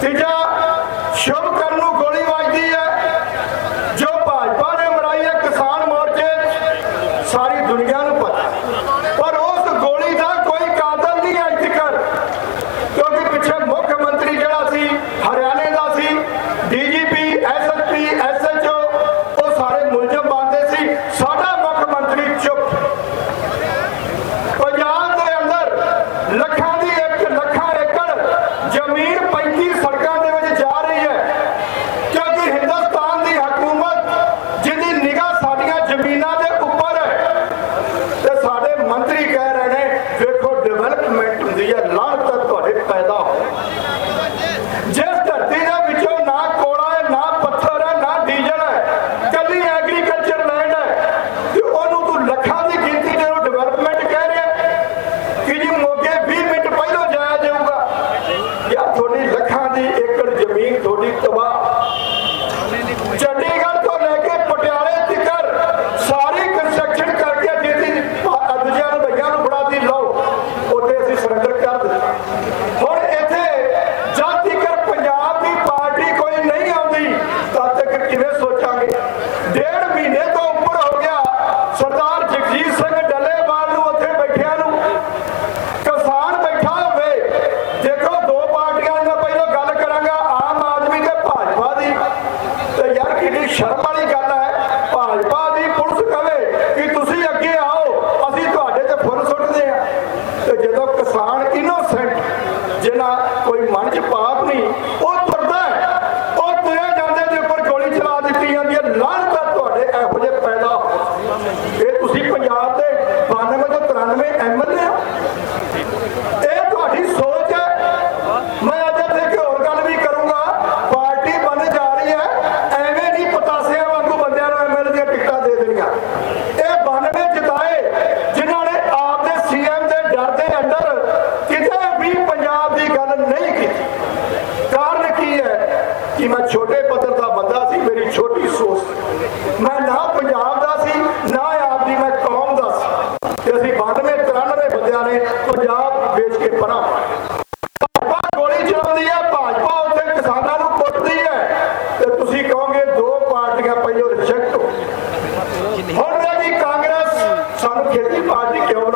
增加 ਛੋਟੇ ਪੱਧਰ ਦਾ ਬੰਦਾ ਸੀ, ਮੇਰੀ ਛੋਟੀ ਸੋਚ ਮੈਂ ਨਾ ਪੰਜਾਬ ਦਾ ਸੀ, ਨਾ ਆਪ ਦੀ ਮੈਂ ਕੌਮ ਦਾ ਸੀ। ਤੇ ਅਸੀਂ 92 93 ਬੰਦਿਆਂ ਨੇ ਪੰਜਾਬ ਵੇਚ ਕੇ ਪਰਾਂ ਭਾਜਪਾ ਗੋਲੀ ਚਲਾਉਂਦੀ ਹੈ, ਭਾਜਪਾ ਉੱਥੇ ਕਿਸਾਨਾਂ ਨੂੰ ਕੁੱਟਦੀ ਹੈ। ਤੇ ਤੁਸੀਂ ਕਹੋਗੇ ਦੋ ਪਾਰਟੀਆਂ ਪਹਿਲੋਂ ਰਿਜੈਕਟ ਹੋ ਹੁਣ ਵੀ ਕਾਂਗਰਸ, ਸਾਨੂੰ ਖੇਤੀ ਪਾਰਟੀ ਕਿਉਂ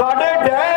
ਸਾਡੇ ਡੈਮ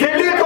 যেটি